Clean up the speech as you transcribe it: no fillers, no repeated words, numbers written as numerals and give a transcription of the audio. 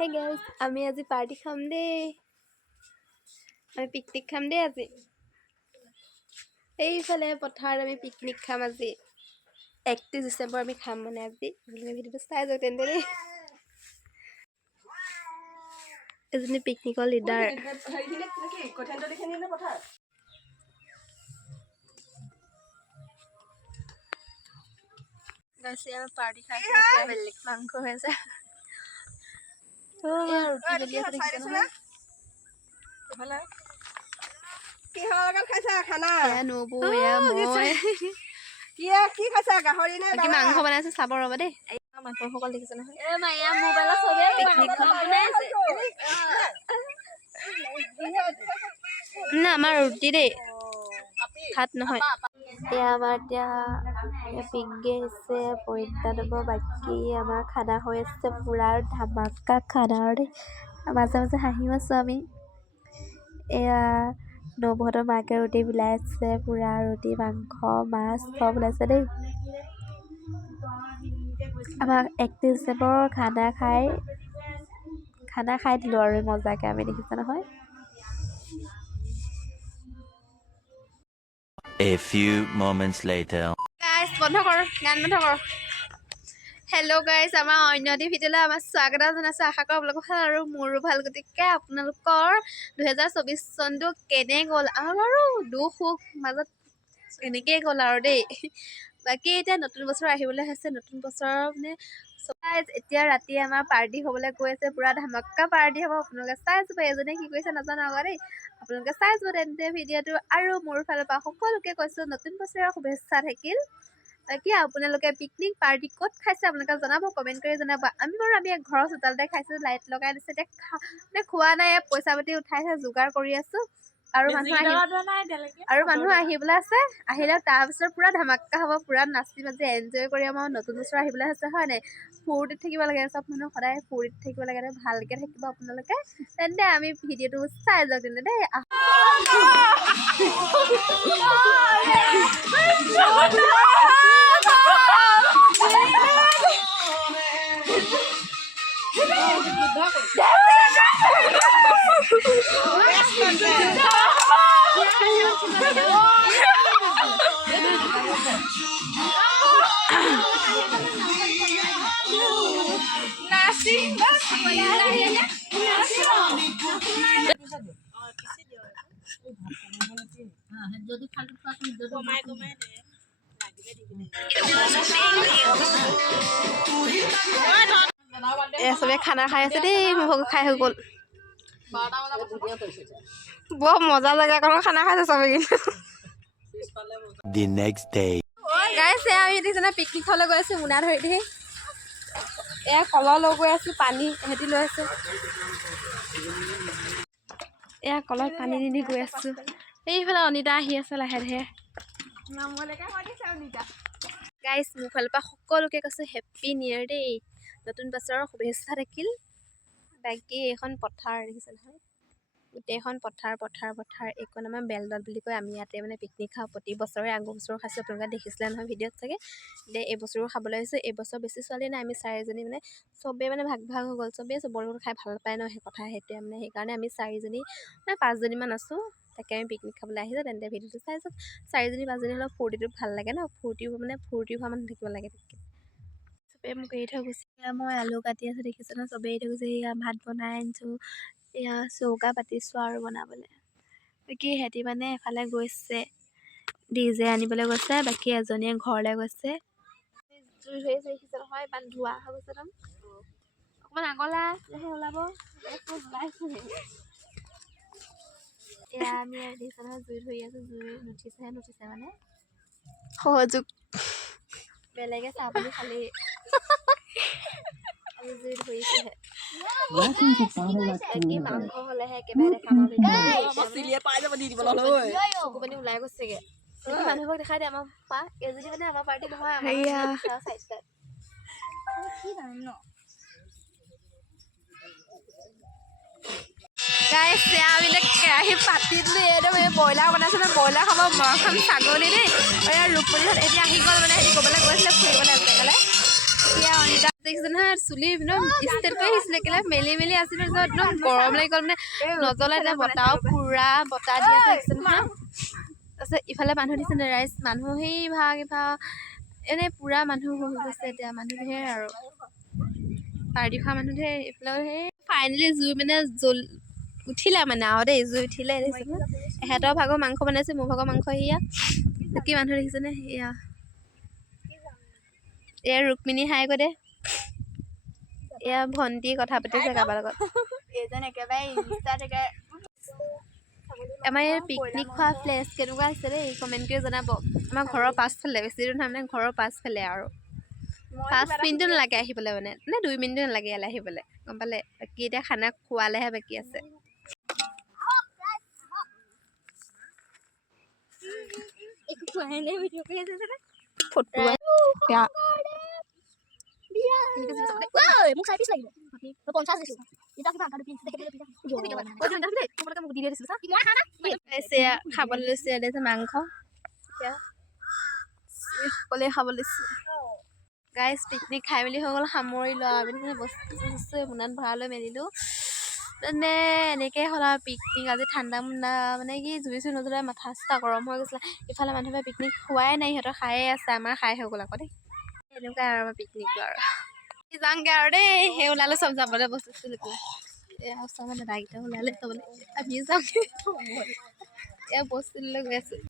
Hey guys, আমি আজি party খাম দেই। আমি পিকনিক খাম দেই আজি। এইফালে পথাৰত আমি পিকনিক খাম আজি। 31 ডিচেম্বৰ আমি খাম মানে আজি। ভিডিঅ'টো চাই যাওক তেন্তে দেই। এজনী পিকনিকৰ লিডাৰ। গাইছে আমি পাৰ্টি খাইছো বেলেগ মাংস হৈ আছে। ৰুটি বেলি আছে দেখিছে নহয়। কি হলগা খাইছা খানা এয়া নবৌ এয়া মই কি খাইছা গাহৰি নে কি মাংস বনাইছে চাব ৰবা দেই। মাংস সকল দেখিছে নহয়। এ মায়া মোবাইলত চবে পিকনিক বনাইছে না আমাৰ ৰুটি দেই ভাত নহয়। এয়া আমাৰ এতিয়া পিকগে আছে পৰিত্ৰাণ হ'ব বাকী আমাৰ খানা হৈ আছে পুৰা ধামাকা খানা দেই। মাজে মাজে হাঁহিও আছোঁ আমি। এয়া নবহঁতৰ মাকে ৰুটি বিলাই আছে পুৰা ৰুটি মাংস মাছ চব ওলাইছে দেই। আমাক 31 ডিচেম্বৰ খানা খাই দিলোঁ আৰু মজাকে আমি দেখিছে নহয়। A few moments later. Guys বন্ধ কৰ গান বন্ধ কৰ। হেল্ল' গাইজ আমাৰ অন্য এটি ভিডিঅ'লৈ আমাৰ স্বাগত জনাইছোঁ। আশা কৰোঁ আপোনালোকৰ ভাল আৰু মোৰো ভাল। গতিকে আপোনালোকৰ 2024 চনটো কেনে গ'ল আমাৰো দুখ সুখ মাজত এনেকেই গ'ল আৰু দেই। বাকী এতিয়া নতুন বছৰ আহিবলৈ হৈছে। নতুন বছৰ মানে এতিয়া ৰাতি আমাৰ পাৰ্টি হ'বলৈ গৈ আছে পুৰা ধামাকা পাৰ্টি হ'ব। আপোনালোকে চাই যাব এজনে কি কৰিছে নাজানো আকৌ দেই। আপোনালোকে চাই যাব তেন্তে ভিডিঅ'টো আৰু মোৰ ফালৰ পৰা সকলোকে কৈছোঁ নতুন বছৰৰ শুভেচ্ছা থাকিল। বাকী আপোনালোকে পিকনিক পাৰ্টি ক'ত খাইছে আপোনালোকে জনাব কমেণ্ট কৰি জনাব। আমি ঘৰৰ চোতালতে খাইছোঁ লাইট লগাই দিছে। এতিয়া মানে খোৱা নাই পইচা পাতি উঠাইছে যোগাৰ কৰি আছোঁ আৰু মানুহ আহিবলৈ আছে। আহিলে তাৰপিছত পুৰা ধামাকা হ'ব পুৰা নাচি বাজি এনজয় কৰি আমাৰ নতুন বছৰ আহিবলৈ আছে হয় নাই। ফূৰ্তিত থাকিব লাগে চব মানুহ সদায় ফূৰ্তিত থাকিব লাগে ভালকে থাকিব আপোনালোকে তেন্তে আমি ভিডিঅ'টো চাই যাওক তেন্তে দেই। চবে খানা খাই আছে দেই। মোৰ খাই হৈ গ'ল বৰ মজা জেগা কাৰণ খানা খাইছে চবে। কিন্তু The next day. গাইজ আমি দেখিছে না পিকনিক খাবলৈ গৈ আছোঁ মোনা ধৰি দেই। এয়া কলৰ লৈ গৈ আছোঁ পানী সিহঁতি লৈ আছে। এয়া কলত পানী দি গৈ আছোঁ। এইফালে অনিতা আহি আছে লাহে লাহে। গাইজ মোৰ ফালৰ পৰা সকলোকে কৈছোঁ হেপ্পী নিউ ইয়েৰ দেই। নতুন বছৰৰ শুভেচ্ছা থাকিল। বাকী এইখন পথাৰ দেখিছে নহয় গোটেইখন পথাৰ এইখন আমাৰ বেলদল বুলি কয়। আমি ইয়াতে মানে পিকনিক খাওঁ প্ৰতি বছৰে। আগৰ বছৰো খাইছোঁ আপোনালোকে দেখিছিলে নহয় ভিডিঅ'ত চাগে। এতিয়া এইবছৰো খাবলৈ আহিছোঁ। এইবছৰ বেছি ছোৱালী নাই আমি 4জনী মানে চবেই মানে ভাগ হৈ গ'ল। চবেই চবৰ লগত খাই ভাল পায় ন সেই কথা সেইটোৱে মানে সেইকাৰণে আমি 4জনী মানে 5জনীমান আছোঁ। তাকে আমি পিকনিক খাবলৈ আহিছোঁ তেন্তে ভিডিঅ'টো চাই চাওক। 4জনী 5জনী অলপ ফূৰ্তিটো ভাল লাগে ন ফূৰ্তি হোৱা মানুহ থাকিব লাগে। চবেই মোক এৰি থৈ গৈছে। মই আলু কাটি আছোঁ দেখিছোঁ ন চবেই এৰি থৈ গৈছে। এয়া ভাত বনাই আনিছোঁ এয়া চৌকা পাতিছোঁ আৰু বনাবলৈ। বাকী সিহঁতি মানে এফালে গৈছে DJ আনিবলৈ গৈছে। বাকী এজনীয়ে ঘৰলৈ গৈছে। জুই হৈ আছে দেখিছে নহয় ইমান ধোৱা হৈ গৈছে একদম। অকণমান আগলা ওলাব এয়া আমি দেখিছে নহয় জুই ধৰি আছোঁ। জুই নুঠিছে মানে সহযোগ বেলেগে চাহ পানী খালি আমি জুই ধৰিছোহে। বাকী মাংস হ'লেহে একেবাৰে দেখা চকু পানী ওলাই গৈছেগে। মানুহবোৰক দেখাই দিয়ে আমাৰ পা এজনী মানে আমাৰ পাৰ্টি নহয় গাইজ আমি এতিয়া কেৰাহী পাতি দিলোঁ। একদম এই ব্ৰইলাৰ বনাইছোঁ ন ব্ৰইলাৰ খাব মই খাম ছাগলী দেই। ৰূপপলীত এতিয়া আহি গ'ল মানে সিহঁতি ক'বলৈ গৈছিলে ফুৰিবলৈ জেগালৈ। এতিয়া দেখিছে নহয় চুলি একদম ষ্টেট কৰি আহিছিলে কেলে মেলি মেলি আছিলে একদম গৰম লাগি গ'ল মানে নজ্বলাই এতিয়া বতাহো পুৰা বতাহ দি আছে দেখিছে নহয় তাৰপিছত ইফালে মানুহ দিছে নে ৰাইজ মানুহ সেই ভাগ ইভাগ এনেই পুৰা মানুহ হৈ গৈছে এতিয়া মানুহ ধেৰ আৰু পাৰ্টি খোৱা মানুহ ধেৰ এইফালে সেই ফাইনেলি জুই মানে উঠিলে মানে আৰু দেই জুই উঠিলে দেখিছে এহেঁতৰ ভাগৰ মাংস বনাইছে মোৰ ভাগৰ মাংস সেয়া কি মানুহ দেখিছেনে এয়া এয়া ৰুক্মিণী হাই কৈ দে এয়া ভণ্টি কথা পাতিছে কাৰোবাৰ লগত আমাৰ ইয়াৰ পিকনিক খোৱা প্লেচ কেনেকুৱা আছে দেই কমেণ্ট কৰি জনাব আমাৰ ঘৰৰ পাছফালে বেছি দূৰ নহয় মানে ঘৰৰ পাছফালে আৰু 5 মিনিটো নালাগে আহিবলৈ মানে 2 মিনিটো নালাগে ইয়ালৈ আহিবলৈ গম পালে বাকী এতিয়া খানা খোৱালেহে বাকী আছে খাবলৈ লৈছে মাংস সকলোৱে খাব লৈছে গাইজ পিকনিক খাই মেলি হৈ গ'ল সামৰি লোৱা আমি বস্তু মোনাত ভৰাই লৈ মেলিলোঁ মানে এনেকৈ হ'ল আৰু পিকনিক আজি ঠাণ্ডা মুণ্ডা মানে কি জুই চুই নজ্বলাই মাথা চাথা গৰম হৈ গৈছিলে ইফালে মানুহবোৰে পিকনিক খোৱাই নাই সিহঁতৰ খায়ে আছে আমাৰ খাই হৈ গ'ল আকৌ দেই এনেকুৱাই আৰু আমাৰ পিকনিকটো আৰু যাওঁগৈ আৰু দেই সেই ওলালে চব যাবলৈ বস্তু এয়া ওচৰৰ দাদাকেইটা ওলালে চাবলৈ আমিও যাওঁগৈ এয়া বস্তু লৈ গৈ আছোঁ